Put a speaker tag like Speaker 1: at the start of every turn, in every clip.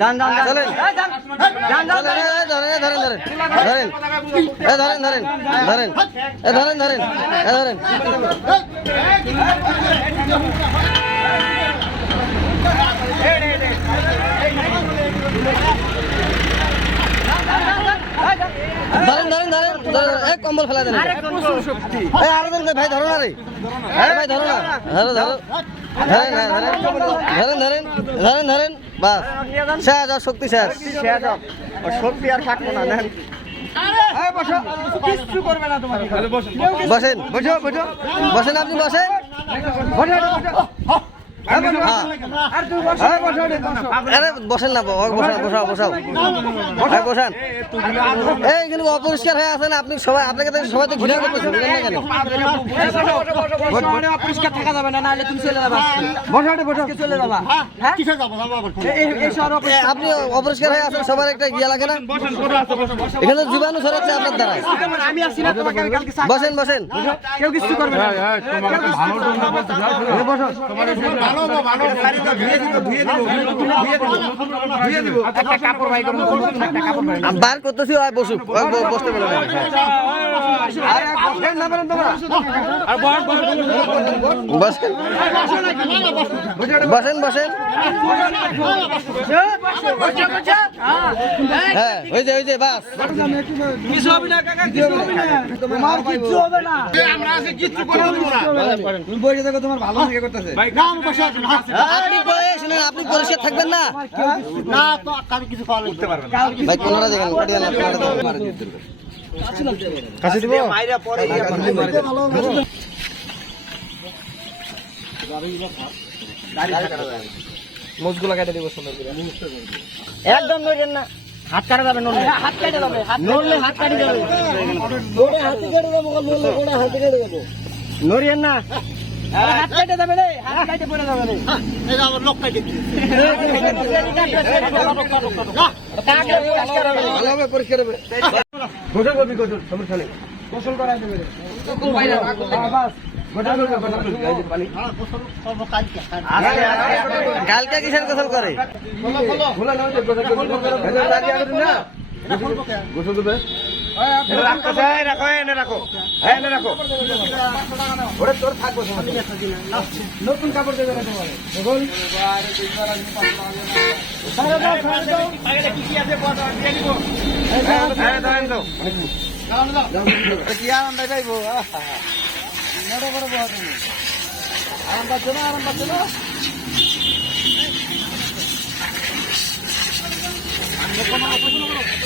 Speaker 1: যান যান
Speaker 2: চলেন। ধরেন ধরেন ধরেন। ধরেন। ধরেন ধরেন। ধরেন। এ ধরেন ধরেন। এ ধরেন। ধরেন ধরেন ধরেন। ধরেন এক কম্বল ফেলা দেন। আরও ভাই ধরো না রে। ভাই ধরো না। ধরো ধরো। ধরেন ধরেন ধরেন ধরেন ধরেন ধরেন বাস। শেষ আর শক্তি শেষ।
Speaker 1: শক্তি আর থাকব না নেন।
Speaker 2: বসেন
Speaker 1: বসো বসো।
Speaker 2: বসেন আপনি বসেন।
Speaker 1: আর
Speaker 2: বসেন না বসাও বসাও বসাও হ্যাঁ বসান। এই কিন্তু অপরিষ্কার হয়ে আছেন আপনি সবাই আপনাকে তো সবাই তো ঘৃণা করতেছেন ঘৃণা না কেন?
Speaker 1: অপরিষ্কার থাকা যাবে না নাহলে তুমি চলে যাবা বসো এটা চলে যাবা হ্যাঁ
Speaker 2: আপনি অপরিষ্কার হয়ে আছেন সবার একটা ইয়ে লাগে না? এখানে জীবাণু ছড়াচ্ছে আপনার দ্বারা।
Speaker 1: আমি আসছি না তোমাকে কালকে
Speaker 2: বসেন বসেন
Speaker 1: কেউ কিছু করবে না
Speaker 3: ভালো
Speaker 2: বার করতেছি ওই বসুক ওই ব- বসতে
Speaker 1: আরে বসেন না বলেন তোমরা।
Speaker 2: বসেন। বসেন বসেন। হ্যাঁ ওই যে ওই যে বাস।
Speaker 1: কিছু হবে না কাকা কিছু হবে না। তোমার কিছু হবে না।
Speaker 3: আমরা আছি কিচ্ছু করে দেবো না।
Speaker 1: তুমি বসে থাকো তোমার ভালো লাগে করতেছে।
Speaker 3: না আমি বসে আছি
Speaker 2: আপনি বলে শুনেন আপনি পরিষ্কার থাকবেন না।
Speaker 3: না। তো আমি কিছু পাওয়া উঠতে পারবে না।
Speaker 2: ভাই কোনটা দেখেন কাটিয়ে না। কোনটা দেখেন কাছে দিব? মুখগুলো কেটে দিব সুন্দর করে।
Speaker 1: একদম নড়েন না। হাত কাটা যাবে নড়লে। হাত কেটে যাবে নড়লে হাত কাটি যাবে। গোড়ে হাতে কেটে যাব নড়লে গোড়ে হাতে কেটে যাব নড়িয়েন না। হাত কেটে যাবে রে হাত কেটে পড়ে যাবে রে।
Speaker 3: এটা আমার লোক কাটে দিয়েছে।
Speaker 2: ভালো হবে পরিষ্কার হবে গোসল করবি গোসল সমস্যা নেই।
Speaker 1: গোসল করাই দেবে
Speaker 2: কালকে কিসের গোসল করে
Speaker 1: ভুলে না যে গোসল করবে না গোসল করবে রাখো রাখো রাখো এনে রাখো ওরে তোর থাকব নতুন কাপড় দেবে না তোমার গোসল সারা দাও সারা দাও আগে কি কি আছে বড় দিয়ে দিব হ্যাঁ দাও দাও কি আনন্দ বড় বড় আরাম পাচ্ছ না আরাম পাচ্ছ না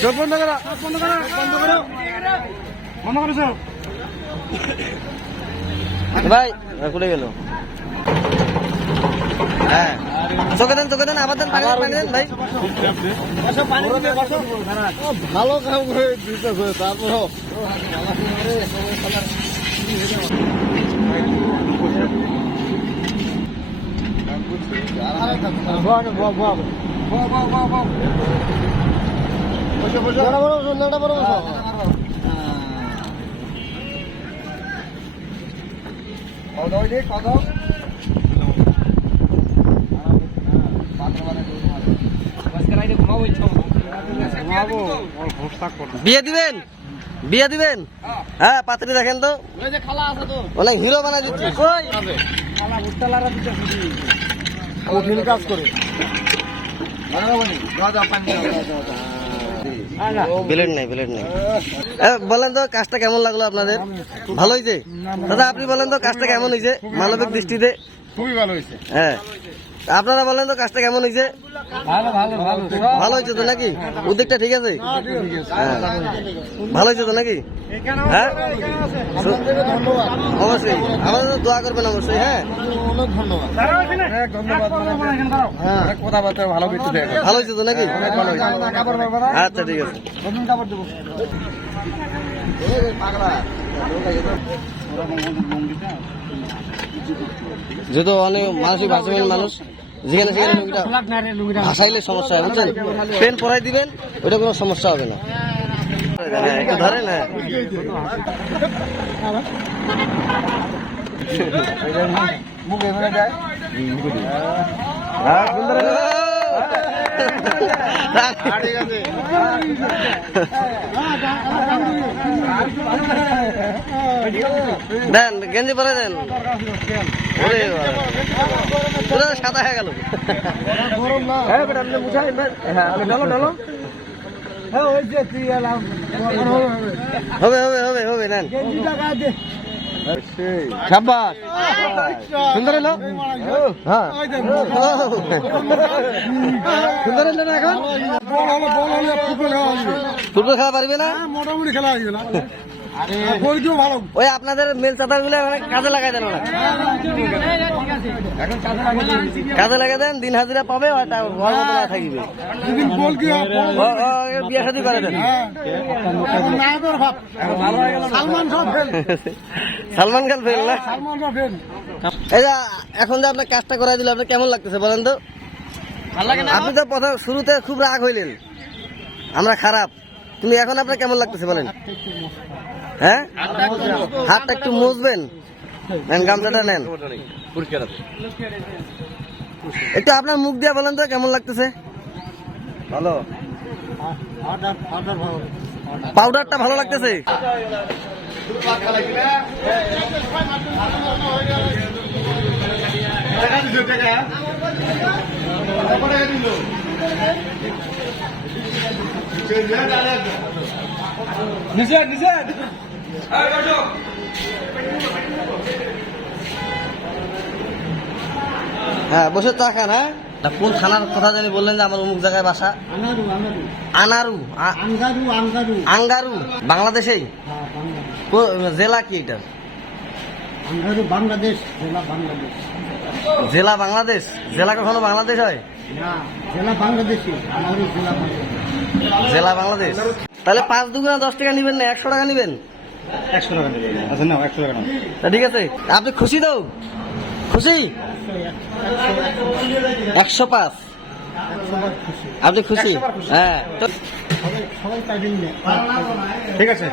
Speaker 1: চোখ বন্ধ করো বন্ধ করো বন্ধ করো বন্ধ করো চোখ
Speaker 2: ভাই খুলে গেল হ্যাঁ চোখে দেন চোখে দেন আবার দেন পানি দেন পানি দেন ভাই।
Speaker 3: ভালো কাম করে দিতেছে তারপর
Speaker 2: বিয়ে দিবেন? বিয়ে দিবেন? হ্যাঁ পাত্রী দেখেন তো। অনেক হিরো বানাই দিচ্ছি। কই?
Speaker 3: কঠিন কাজ করে।
Speaker 2: বিলেট নেই বিলেট নেই। বলেন তো কাজটা কেমন লাগল আপনাদের? ভালো হয়েছে? দাদা আপনি বলেন তো কাজটা কেমন হয়েছে? মানবিক দৃষ্টিতে?
Speaker 3: খুবই ভালো হয়েছে।
Speaker 2: হ্যাঁ। আপনারা বলেন তো কাজটা কেমন হয়েছে?
Speaker 1: ভালো ভালো ভালো।
Speaker 2: ভালো হয়েছে তো নাকি? উদ্যোগটা ঠিক আছে? হ্যাঁ ভালো হয়েছে তো নাকি? হ্যাঁ? অবশ্যই। আমাদের তো দোয়া করবেন অবশ্যই হ্যাঁ?
Speaker 3: অনেক ধন্যবাদ।
Speaker 1: ধন্যবাদ।
Speaker 3: হ্যাঁ। কথাবার্তা ভালো কিছু
Speaker 2: ভালো হয়েছে তো নাকি? আচ্ছা ঠিক আছে। যেহেতু অনেক মানসিক ভাষাহীন মানুষ যেখানে সেখানে লুঙ্গিটা
Speaker 1: রে লুঙ্গিটা
Speaker 2: ভাসাইলে সমস্যা হয় বুঝছেন? পেন পরাই দিবেন ওটা কোনো সমস্যা হবে না। হ্যাঁ, একটু ধরেন হ্যাঁ।
Speaker 1: মুখে ভরে যায়
Speaker 2: হ্যাঁ, সুন্দর
Speaker 3: ঠিক আছে।
Speaker 2: দেন গেঞ্জি পরে দেন। পুরো সাদা হয়ে গেল। হ্যাঁ বেটা আপনি মুছাই হ্যাঁ আপনি ডালো ডালো
Speaker 3: হ্যাঁ
Speaker 2: হবে হবে হবে হবে নেন। সাব্বাস। সুন্দর হলো হ্যাঁ। সুন্দর হলো না এখন?
Speaker 3: ফুটবল খেলা
Speaker 2: পারবে না?
Speaker 3: মোটামুটি খেলা আসবে না
Speaker 2: ওই আপনাদের মেল চাতারগুলো কাজে লাগাই দেন ওরা। কাজে লাগাই দেন। দিন হাজিরা পাবে থাকিবে। বিয়ে শাদি করে দেন।
Speaker 3: সালমান খান ফেল
Speaker 2: সালমান খান ফেল না?
Speaker 3: সালমান খান ফেল
Speaker 2: এই এখন যে আপনার কাজটা করাই দিল আপনার কেমন লাগতেছে বলেন তো? আপনি তো প্রথম শুরুতে খুব রাগ হইলেন। আমরা খারাপ। তুমি এখন আপনার কেমন লাগতেছে বলেন? হ্যাঁ? হাতটা একটু মুছবেন? নেন গামছাটা নেন। একটু আপনার মুখ দিয়ে বলেন তো কেমন লাগতেছে?
Speaker 1: ভালো।
Speaker 2: পাউডারটা ভালো লাগতেছে?
Speaker 1: নিচে নিচে
Speaker 2: হ্যাঁ বসে চা খান হ্যাঁ? তা কোন থানার কথা জানি বললেন যে আমার অমুক জায়গায় বাসা? আনারু
Speaker 3: আঙ্গারু। আঙ্গারু
Speaker 2: আঙ্গারু বাংলাদেশেই?
Speaker 3: হ্যাঁ
Speaker 2: জেলা কি এটা?
Speaker 3: বাংলাদেশ জেলা বাংলাদেশ।
Speaker 2: জেলা বাংলাদেশ? জেলা কখনো বাংলাদেশ হয়?
Speaker 3: জেলা বাংলাদেশি আঙ্গারু জেলা বাংলাদেশ।
Speaker 2: জেলা বাংলাদেশ। তাহলে পাঁচ দুগুণা দশ টাকা নিবেন না একশো টাকা নিবেন?
Speaker 3: একশো টাকা আচ্ছা না একশো টাকা
Speaker 2: তা ঠিক আছে আপনি খুশি তো? খুশি? একশো পাঁচ। আপনি খুশি? হ্যাঁ
Speaker 1: ঠিক আছে।